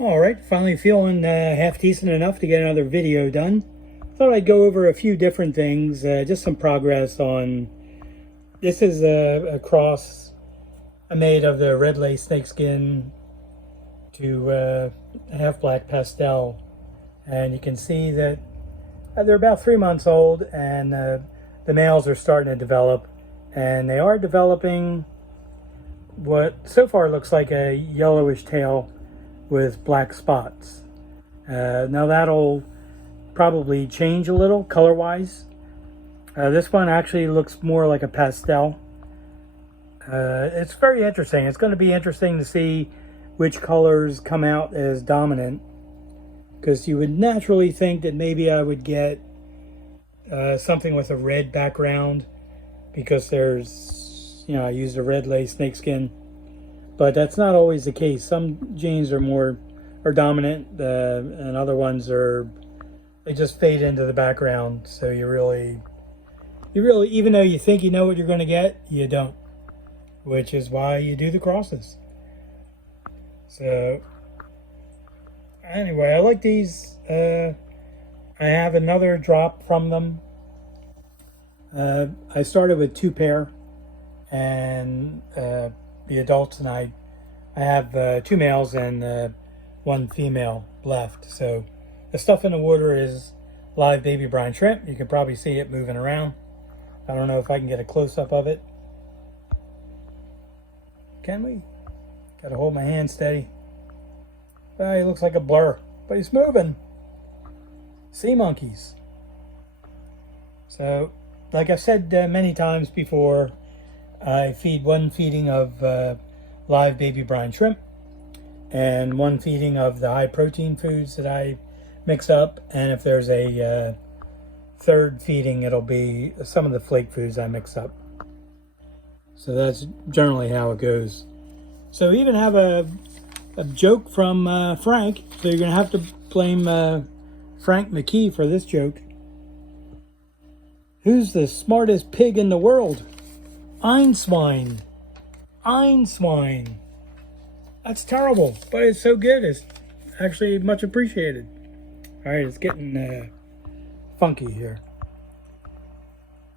All right, finally feeling half decent enough to get another video done. Thought I'd go over a few different things, just some progress on. This is a cross I made of the red lace snakeskin to half black pastel, and you can see that they're about 3 months old, and the males are starting to develop, and they are developing what so far looks like a yellowish tail with black spots. Now that'll probably change a little color-wise. This one actually looks more like a pastel. It's very interesting. It's going to be interesting to see which colors come out as dominant, because you would naturally think that maybe I would get something with a red background, because there's, I used a red lace snakeskin. But that's not always the case. Some genes are dominant, and other ones they just fade into the background. So you really, even though you think you know what you're going to get, you don't. Which is why you do the crosses. So anyway, I like these. I have another drop from them. I started with 2 pair, and the adults, and I have 2 males and 1 female left. So the stuff in the water is live baby brine shrimp. You can probably see it moving around. I don't know if I can get a close-up of it. Can we? Gotta hold my hand steady. Well, he looks like a blur, but he's moving. Sea monkeys. So, like I've said many times before, I feed 1 feeding of live baby brine shrimp and 1 feeding of the high protein foods that I mix up, and if there's a 3rd feeding, it'll be some of the flake foods I mix up. So that's generally how it goes. So we even have a joke from Frank, so you're gonna have to blame Frank McKee for this joke. Who's the smartest pig in the world? Einstein. Einstein. That's terrible, but it's so good. It's actually much appreciated. All right, it's getting funky here.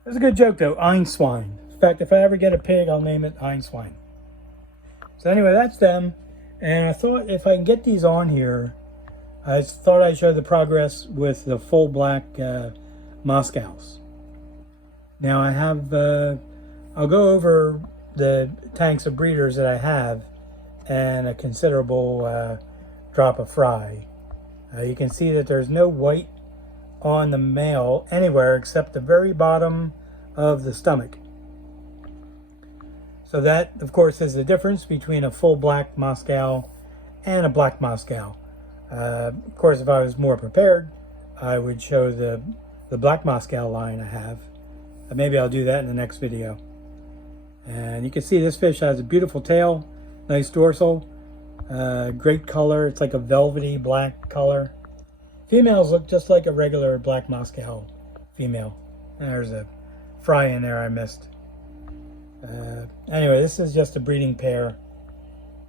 That's a good joke, though. Einstein. In fact, if I ever get a pig, I'll name it Einstein. So anyway, that's them. And I thought if I can get these on here, I thought I'd show the progress with the full black Moscows. Now I have, I'll go over the tanks of breeders that I have and a considerable drop of fry. You can see that there's no white on the male anywhere except the very bottom of the stomach. So that, of course, is the difference between a full black Moscow and a black Moscow. Of course, if I was more prepared, I would show the black Moscow line I have. Maybe I'll do that in the next video. And you can see this fish has a beautiful tail, nice dorsal, great color. It's like a velvety black color. Females look just like a regular black Moscow female. There's a fry in there I missed. Anyway, this is just a breeding pair,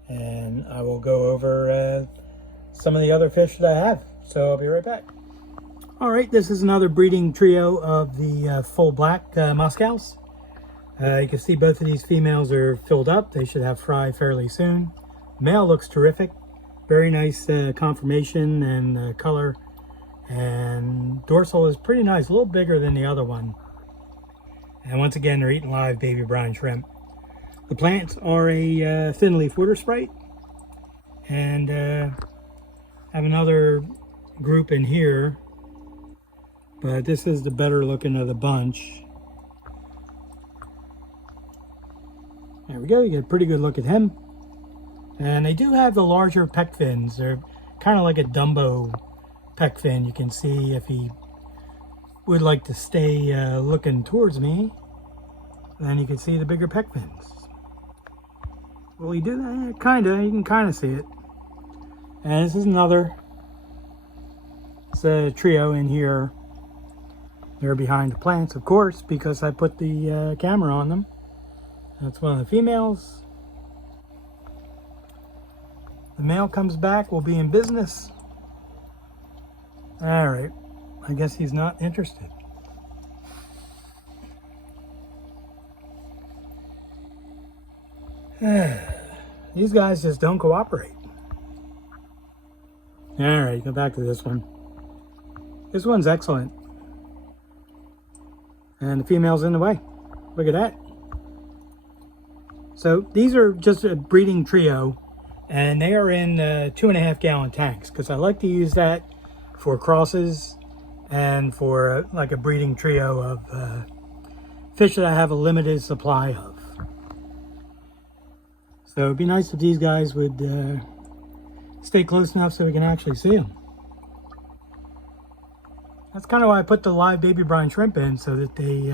and I will go over some of the other fish that I have. So I'll be right back. All right, this is another breeding trio of the full black Moscows. You can see both of these females are filled up. They should have fry fairly soon. Male looks terrific. Very nice conformation and color. And dorsal is pretty nice, a little bigger than the other one. And once again, they're eating live baby brine shrimp. The plants are a thin leaf water sprite. And have another group in here. But this is the better looking of the bunch. There we go, you get a pretty good look at him. And they do have the larger pec fins. They're kind of like a Dumbo pec fin. You can see if he would like to stay looking towards me, then you can see the bigger pec fins. Will he do that? Kinda, you can kind of see it. And this is another. It's a trio in here. They're behind the plants, of course, because I put the camera on them. That's one of the females. the male comes back, we'll be in business. All right, I guess he's not interested. These guys just don't cooperate. All right, go back to this one. This one's excellent. And the female's in the way. Look at that. So these are just a breeding trio, and they are in 2.5 gallon tanks, because I like to use that for crosses and for like a breeding trio of fish that I have a limited supply of. So it'd be nice if these guys would stay close enough so we can actually see them. That's kind of why I put the live baby brine shrimp in, so that they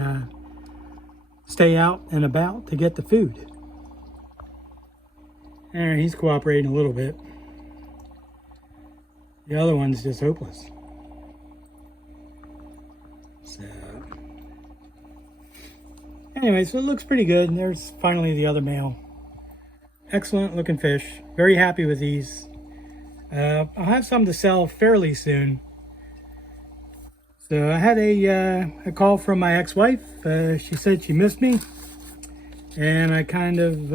stay out and about to get the food. All right, he's cooperating a little bit. The other one's just hopeless. So, anyway, so it looks pretty good. And there's finally the other male. Excellent looking fish. Very happy with these. I'll have some to sell fairly soon. So I had a call from my ex-wife. She said she missed me. And I kind of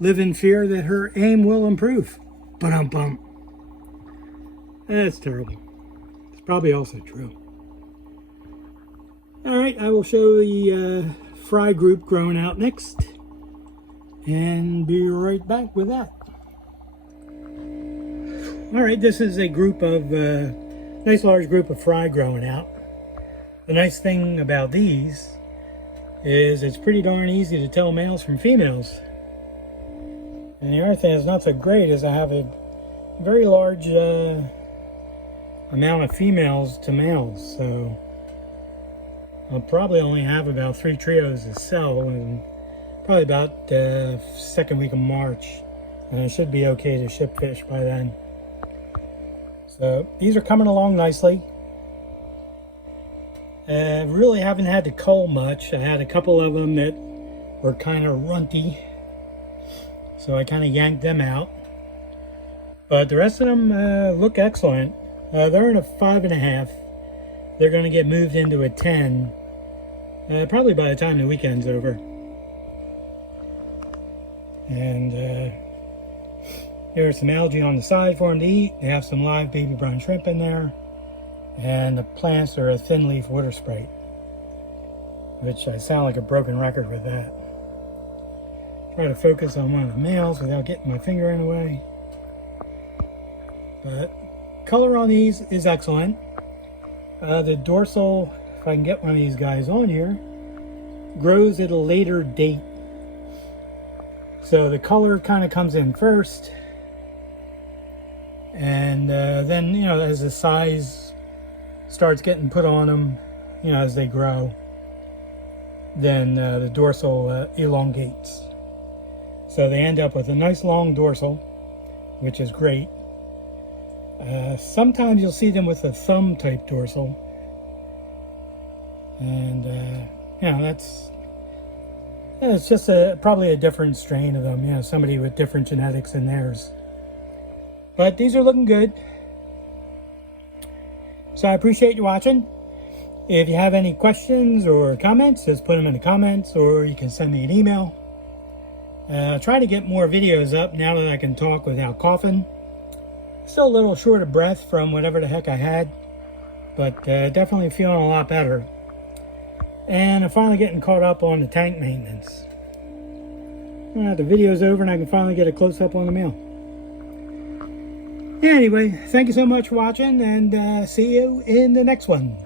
live in fear that her aim will improve. Ba-dum-bum. That's terrible. It's probably also true. All right, I will show the fry group growing out next. And be right back with that. All right, this is a group of, nice large group of fry growing out. The nice thing about these is it's pretty darn easy to tell males from females. And the other thing that's not so great is I have a very large amount of females to males. So I'll probably only have about 3 trios to sell in probably about the second week of March. And I should be okay to ship fish by then. So these are coming along nicely. Really haven't had to cull much. I had a couple of them that were kind of runty, so I kind of yanked them out. But the rest of them look excellent. They're in a 5.5. They're going to get moved into a 10, probably by the time the weekend's over. And there's some algae on the side for them to eat. They have some live baby brine shrimp in there. And the plants are a thin leaf water sprite, which I sound like a broken record with that. Try to focus on one of the males without getting my finger in the way. But color on these is excellent. The dorsal, if I can get one of these guys on here, grows at a later date. So the color kind of comes in first. And then, you know, as the size starts getting put on them, you know, as they grow, then the dorsal elongates. So they end up with a nice long dorsal, which is great. Sometimes you'll see them with a thumb type dorsal. And, you know, it's just probably a different strain of them, you know, somebody with different genetics in theirs. But these are looking good. So I appreciate you watching. If you have any questions or comments, just put them in the comments, or you can send me an email. I'll try to get more videos up now that I can talk without coughing. Still a little short of breath from whatever the heck I had, but definitely feeling a lot better. And I'm finally getting caught up on the tank maintenance. The video's over and I can finally get a close-up on the male. Anyway, thank you so much for watching, and see you in the next one.